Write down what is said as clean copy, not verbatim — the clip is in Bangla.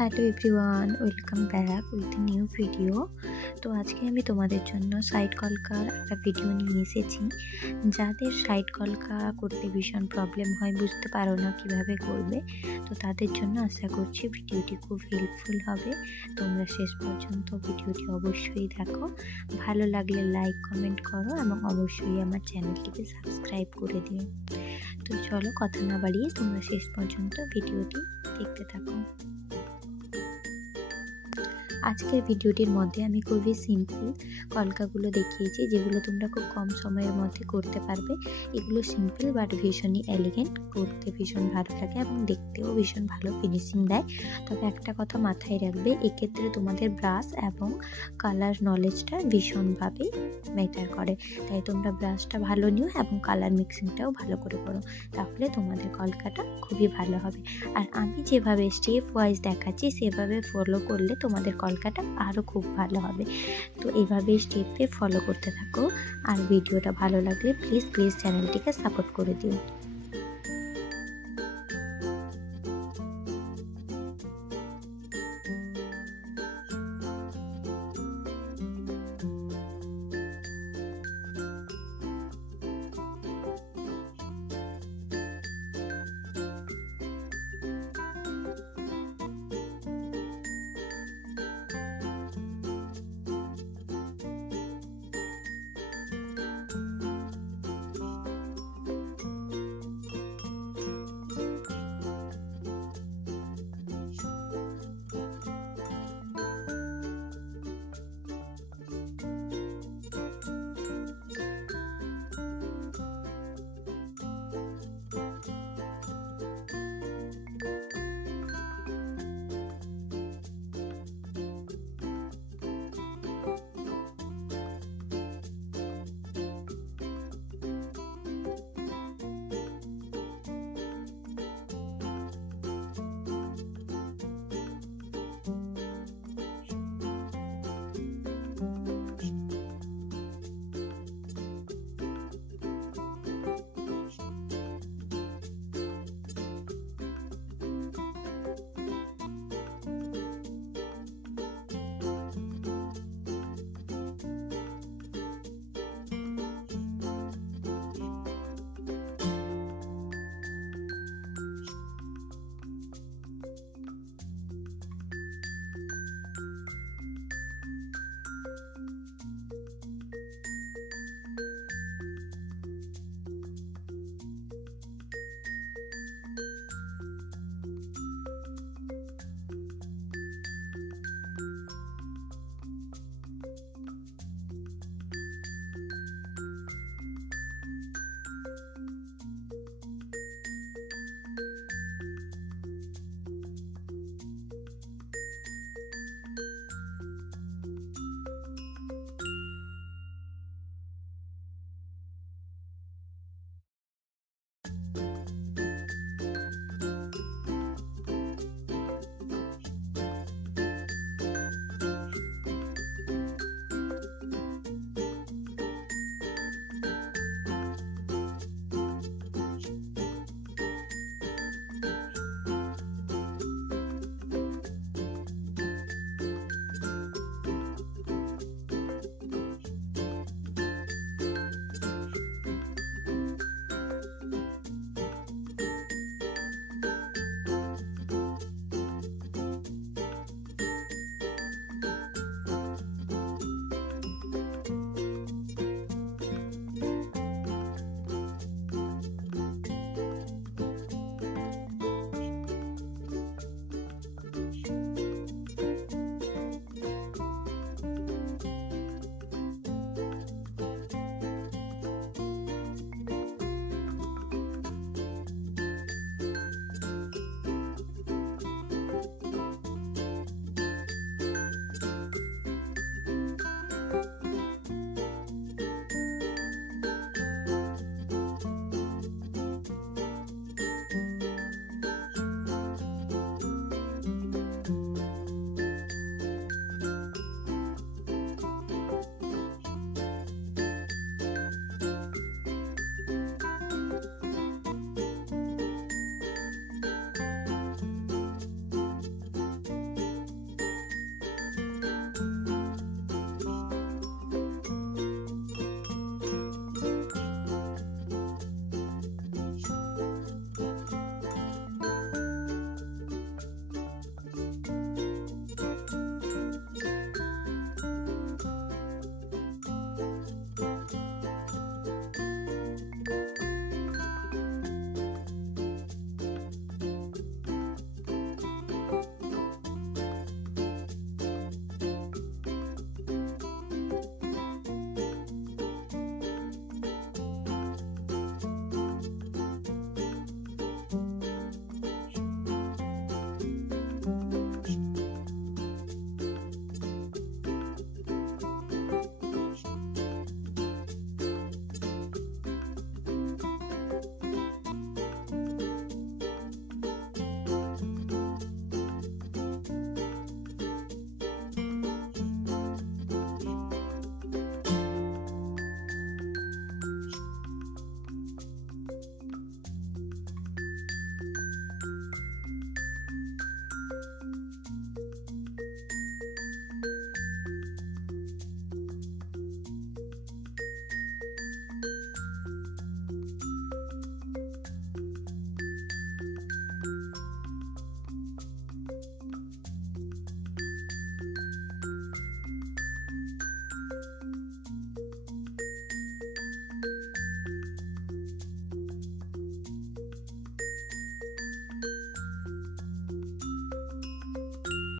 Hello everyone, welcome back with new video. তো আজকে আমি তোমাদের জন্য সাইড কলকার একটা ভিডিও নিয়ে এসেছি। যাদের সাইড কলকা করতে ভীষণ প্রবলেম হয়, বুঝতে পারো না কিভাবে করবে, তো তাদের জন্য আশা করছি ভিডিওটি খুব হেল্পফুল হবে। তোমরা শেষ পর্যন্ত ভিডিওটি অবশ্যই দেখো, ভালো লাগলে লাইক কমেন্ট করো এবং অবশ্যই আমার চ্যানেলটিকে সাবস্ক্রাইব করে দিও। তো চলো কথা না বাড়িয়ে তোমরা শেষ পর্যন্ত ভিডিওটি দেখতে থাকো। আজকের ভিডিওটির মধ্যে আমি খুবই সিম্পল কলকাগুলো দেখিয়েছি, যেগুলো তোমরা খুব কম সময়ের মধ্যে করতে পারবে। এগুলো সিম্পল বাট ভীষণই এলিগেন্ট, করতে ভীষণ ভালো লাগে এবং দেখতেও ভীষণ ভালো ফিনিশিং দেয়। তবে একটা কথা মাথায় রাখবে, এক্ষেত্রে তোমাদের ব্রাশ এবং কালার নলেজটা ভীষণভাবে ম্যাটার করে। তাই তোমরা ব্রাশটা ভালো নিও এবং কালার মিক্সিংটাও ভালো করে করো, তাহলে তোমাদের কলকাটা খুবই ভালো হবে। আর আমি যেভাবে স্টেপ ওয়াইজ দেখাচ্ছি সেভাবে ফলো করলে তোমাদের কলকাটা আরও খুব ভালো হবে। তো এইভাবে স্টেপে ফলো করতে থাকো। আর ভিডিওটা ভালো লাগলে প্লিজ চ্যানেলটিকে সাপোর্ট করে দিও।